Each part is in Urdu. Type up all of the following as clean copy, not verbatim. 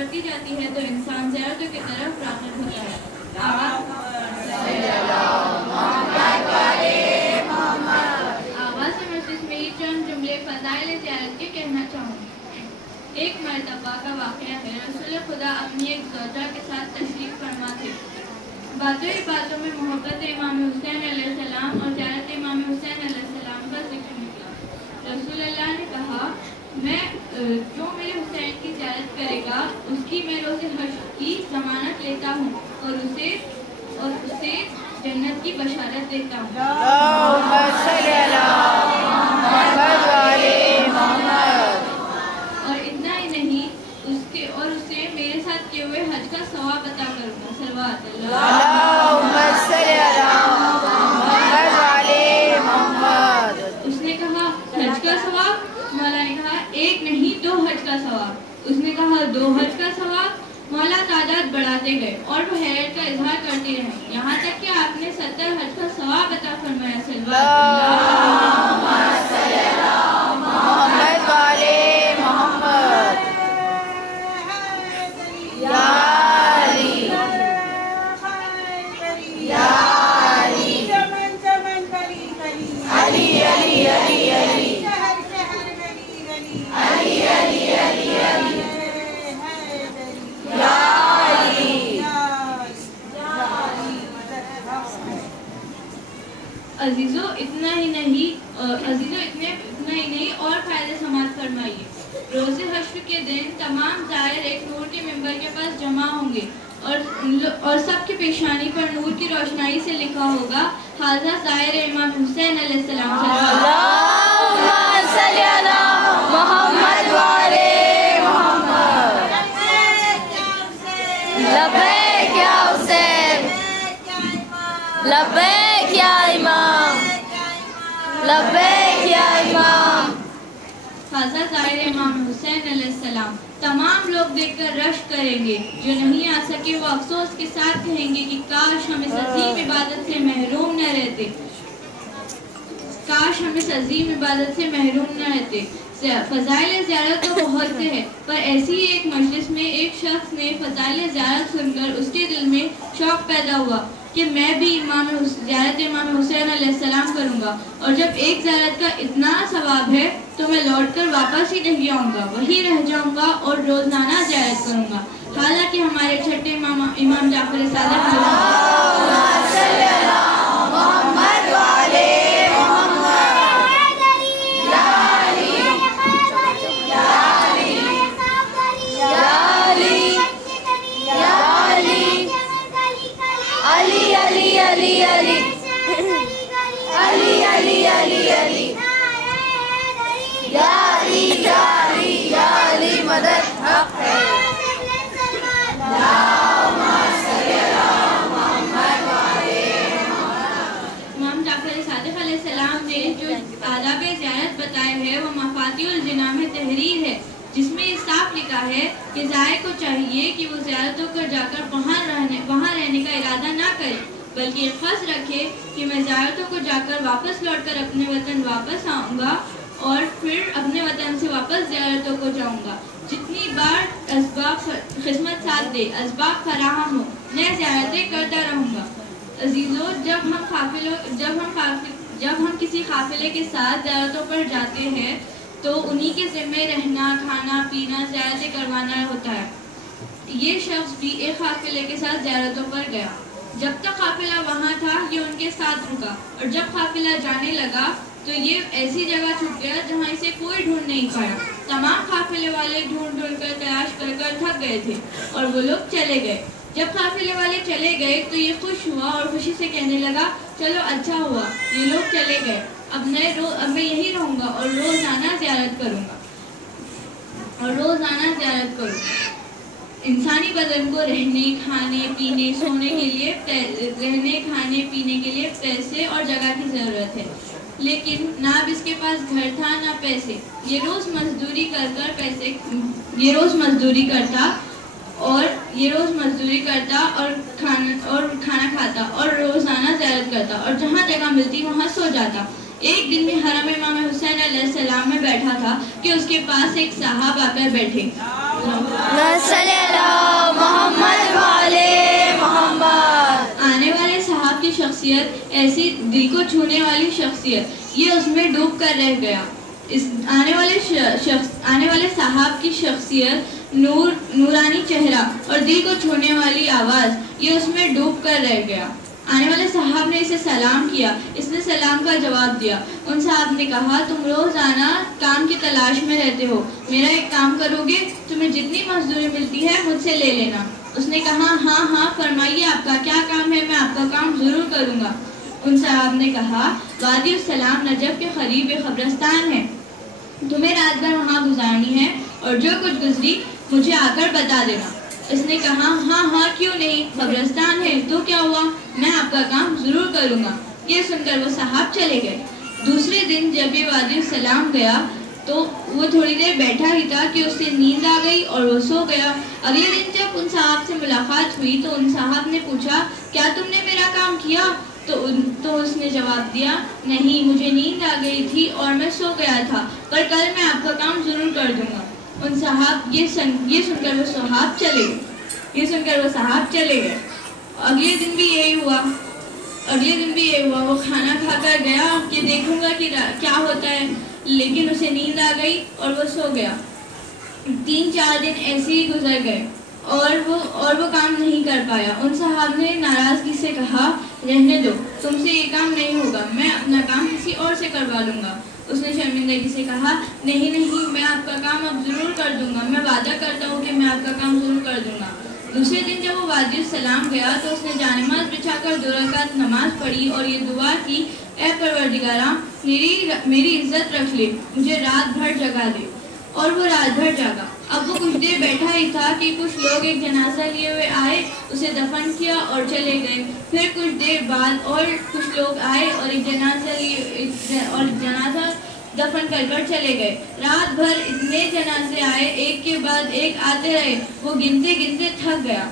بڑھتی جاتی ہے تو انسان زیارتوں کی طرف راغب ہوتا ہے۔ آغاز مجلس میں ہی چند جملے فضائل زیارت کے کہنا چاہوں گی۔ ایک مرتبہ کا واقعہ ہے، رسول خدا اپنی ایک زوجہ کے ساتھ تشریف فرما تھے۔ باتوں ہی باتوں میں محبت امام حسین علیہ السلام اور زیارت امام حسین علیہ السلام کا ذکر نکلا۔ رسول اللہ نے کہا، جو میرے حسین کی زیارت کرے گا اس کی میں روز حشر کی ضمانت لیتا ہوں اور اسے جنت کی بشارت دیتا ہوں۔ اور اتنا ہی نہیں، اسے میرے ساتھ کیے ہوئے حج کا ثواب عطا کروں گا۔ صلوات اس نے کہا حج کا ثواب؟ مولا نے کہا ایک نہیں 2 حج کا ثواب۔ اس نے کہا 2 حج کا ثواب؟ مولا تعداد بڑھاتے گئے اور وہ حیرت کا اظہار کرتے رہے، یہاں تک کہ آپ نے 70 حج کا ثواب عطا فرمایا۔ عزیزو اتنا ہی نہیں اور فائدے سماعت فرمائیے۔ روز حشر کے دن تمام زائر ایک نور کے منبر کے پاس جمع ہوں گے اور سب کی پیشانی پر نور کی روشنائی سے لکھا ہوگا، حاضر زائر امام حسین علیہ السلام۔ لبیک یا حسین، لبیک یا امام، لبیک یا امام۔ حاضر ظاہر امام حسین علیہ السلام۔ تمام لوگ دیکھ کر رشک کریں گے، جو نہیں آ سکے وہ افسوس کے ساتھ کہیں گے کہ کاش ہم اس عظیم عبادت سے محروم نہ رہتے، کاش ہم اس عظیم عبادت سے محروم نہ رہتے۔ فضائل زیارت تو بہت سے ہے، پر ایسی ہی ایک مجلس میں ایک شخص نے فضائل زیارت سن کر اس کے دل میں شوق پیدا ہوا کہ میں بھی زیارت امام حسین علیہ السلام کروں گا، اور جب ایک زیارت کا اتنا ثواب ہے تو میں لوٹ کر واپس ہی نہیں آؤں گا، وہی رہ جاؤں گا اور روزانہ زیارت کروں گا۔ حالانکہ ہمارے چھٹے امام جعفر صادق آداب زیارت بتائے ہے وہ مفاتیح الجناح میں تحریر ہے، جس میں یہ صاف لکھا ہے کہ زائر کو چاہیے کہ وہ زیارتوں پر جا کر وہاں رہنے کا ارادہ نہ کرے، بلکہ یہ قصد رکھے کہ میں زیارتوں کو جا کر واپس لوٹ کر اپنے وطن واپس آؤں گا اور پھر اپنے وطن سے واپس زیارتوں کو جاؤں گا۔ جتنی بار اسباب قسمت ساتھ دے، اسباب فراہم ہو، میں زیارتیں کرتا رہوں گا۔ عزیزو، جب ہم کسی قافلے کے ساتھ زیارتوں پر جاتے ہیں تو انہی کے ذمہ رہنا، کھانا پینا، زیارتیں کروانا ہوتا ہے۔ یہ شخص بھی ایک قافلے کے ساتھ زیارتوں پر گیا۔ جب تک قافلہ وہاں تھا یہ ان کے ساتھ رکا، اور جب قافلہ جانے لگا تو یہ ایسی جگہ چھپ گیا جہاں اسے کوئی ڈھونڈ نہیں پایا۔ تمام قافلے والے ڈھونڈ کر تلاش کر تھک گئے تھے اور وہ لوگ چلے گئے۔ جب قافلے والے چلے گئے تو یہ خوش ہوا اور خوشی سے کہنے لگا، چلو اچھا ہوا یہ لوگ چلے گئے، اب میں یہی رہوں گا اور روزانہ زیارت کروں گا۔ انسانی بدن کو رہنے کھانے پینے کے لیے پیسے اور جگہ کی ضرورت ہے، لیکن نہ اب اس کے پاس گھر تھا نہ پیسے۔ یہ روز مزدوری کرتا اور کھانا کھاتا اور روزانہ زیارت کرتا اور جہاں جگہ ملتی وہاں سو جاتا۔ ایک دن میں حرم امام حسین علیہ السلام میں بیٹھا تھا کہ اس کے پاس ایک صاحب آ کر بیٹھے. صلی اللہ محمد والے محمد. آنے والے صاحب کی شخصیت ایسی دل کو چھونے والی شخصیت، یہ اس میں ڈوب کر رہ گیا. اس آنے والے صاحب کی شخصیت، نورانی چہرہ اور دل کو چھونے والی آواز، یہ اس میں ڈوب کر رہ گیا. آنے والے صاحب نے اسے سلام کیا. اس نے سلام کا جواب دیا. ان صاحب نے کہا تم روزانہ کام کی تلاش میں رہتے ہو، میرا ایک کام کرو گے؟ تمہیں جتنی مزدوری ملتی ہے مجھ سے لے لینا. اس نے کہا ہاں فرمائیے آپ کا کیا کام ہے، میں آپ کا کام ضرور کروں گا. ان صاحب نے کہا وادی السلام نجف کے قریب ایک قبرستان ہے، تمہیں رات بھر وہاں گزارنی ہے اور جو کچھ گزری مجھے آ کر بتا دینا. اس نے کہا ہاں کیوں نہیں، قبرستان ہے تو کیا ہوا، میں آپ کا کام ضرور کروں گا. یہ سن کر وہ صاحب چلے گئے. دوسرے دن جب یہ وادی السلام گیا تو وہ تھوڑی دیر بیٹھا ہی تھا کہ اس سے نیند آ گئی اور وہ سو گیا. اگلے دن جب ان صاحب سے ملاقات ہوئی تو ان صاحب نے پوچھا کیا تم نے میرا کام کیا؟ تو اس نے جواب دیا نہیں، مجھے نیند آ گئی تھی اور میں سو گیا تھا، پر کل میں آپ کا کام ضرور کر دوں گا. ان صاحب یہ سن کر وہ صاحب چلے گئے. اگلے دن بھی یہی ہوا. وہ کھانا کھا کر گیا کہ دیکھوں گا کہ کیا ہوتا ہے، لیکن اسے نیند آ گئی اور وہ سو گیا. 3-4 دن ایسے ہی گزر گئے اور وہ کام نہیں کر پایا. ان صاحب نے ناراضگی سے کہا رہنے دو، تم سے یہ کام نہیں ہوگا، میں اپنا کام کسی اور سے کروا لوں گا. اس نے شرمندگی سے کہا نہیں، میں آپ کا کام اب ضرور کر دوں گا، میں وعدہ کرتا ہوں کہ میں آپ کا کام ضرور کر دوں گا. دوسرے دن جب وہ وادی السلام گیا تو اس نے جانماز بچھا کر 2 رکعت نماز پڑھی اور یہ دعا کی اے پروردگارہ میری عزت رکھ لے، مجھے رات بھر جگا دے. اور وہ رات بھر جاگا. اب وہ کچھ دیر بیٹھا ہی تھا کہ کچھ لوگ ایک جنازہ لیے ہوئے آئے، اسے دفن کیا اور چلے گئے. پھر کچھ دیر بعد اور کچھ لوگ آئے اور ایک جنازہ دفن کر چلے گئے. رات بھر اتنے جنازے آئے، ایک کے بعد ایک آتے رہے. وہ گنتے تھک گیا.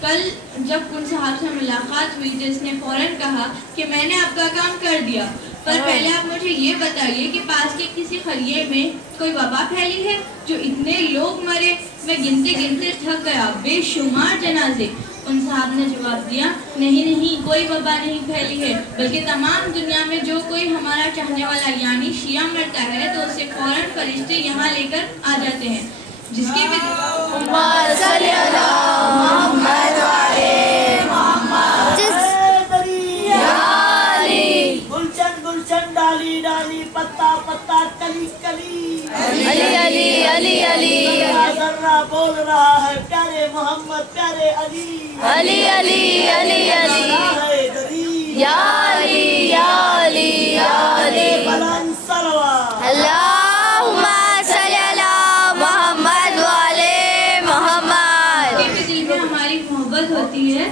کل جب ان صاحب سے ملاقات ہوئی تو اس نے فوراً کہا کہ میں نے آپ کا کام کر دیا، پر پہلے آپ مجھے یہ بتائیے کہ پاس کے کسی قریے میں کوئی وبا پھیلی ہے جو اتنے لوگ مرے؟ میں گنتے تھک گیا، بے شمار جنازے. ان صاحب نے جواب دیا نہیں، کوئی وبا نہیں پھیلی ہے، بلکہ تمام دنیا میں جو کوئی ہمارا چاہنے والا یعنی شیعہ مرتا ہے تو اسے فوراً فرشتے یہاں لے کر آ جاتے ہیں. جس کی بھی صلی اللہ محمد والے محمد. گلشن ڈالی پتا کلی علی ذرہ بول رہا ہے پیارے محمد پیارے علی یا علی بلند صلوات. اللہم صلی اللہ محمد والے محمد. کے دل میں ہماری محبت ہوتی ہے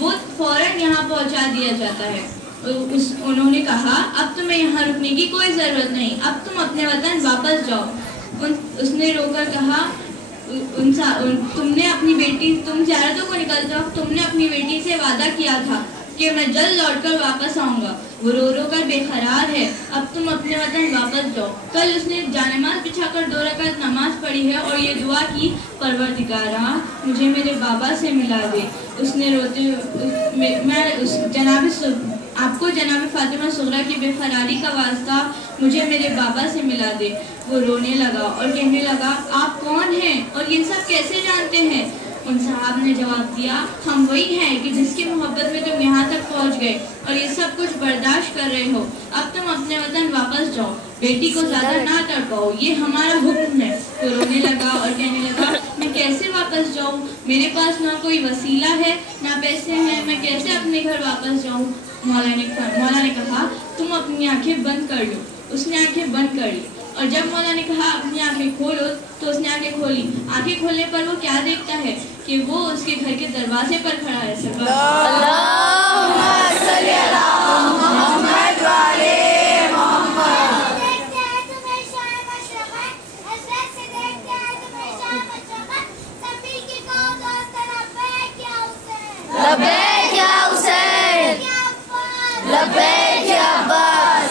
وہ فوراً یہاں پہنچا دیا جاتا ہے. انہوں نے کہا اب تمہیں یہاں رکنے کی کوئی ضرورت نہیں، اب تم اپنے وطن واپس جاؤ. اس نے رو کر کہا تم نے اپنی بیٹی، تم زیارتوں کو نکلتے وقت تم نے اپنی بیٹی سے وعدہ کیا تھا کہ میں جلد لوٹ کر واپس آؤں گا. وہ رو کر بے قرار ہے، اب تم اپنے وطن واپس جاؤ. کل اس نے جانماز بچھا کر 2 رکعت نماز پڑھی ہے اور یہ دعا کی پروردگارہ مجھے میرے بابا سے ملا دے. اس نے روتے میں آپ کو جناب فاطمہ صغریٰ کی بے قراری کا واسطہ مجھے میرے بابا سے ملا دے. وہ رونے لگا اور کہنے لگا آپ کون ہیں اور یہ سب کیسے جانتے ہیں؟ ان صاحب نے جواب دیا ہم وہی ہیں کہ جس کی محبت میں تم یہاں تک پہنچ گئے اور یہ سب کچھ برداشت کر رہے ہو. اب تم اپنے وطن واپس جاؤ، بیٹی کو زیادہ نہ تڑپاؤ، یہ ہمارا حکم ہے. وہ رونے لگا اور کہنے لگا میں کیسے واپس جاؤں؟ میرے پاس نہ کوئی وسیلہ ہے نہ پیسے ہیں، میں کیسے اپنے گھر واپس جاؤں؟ مولا نے کہا تم اپنی آنکھیں بند کر لو. اس نے آنکھیں بند کر لی اور جب مولا نے کہا اپنی آنکھیں کھولو تو اس نے آنکھیں کھولی. آنکھیں کھولنے پر وہ کیا دیکھتا ہے کہ وہ اس کے گھر کے دروازے پر کھڑا ہے. اللہم صلی اللہ محمد والے محمد. لبیک یا حسین، لبیک یا عباس،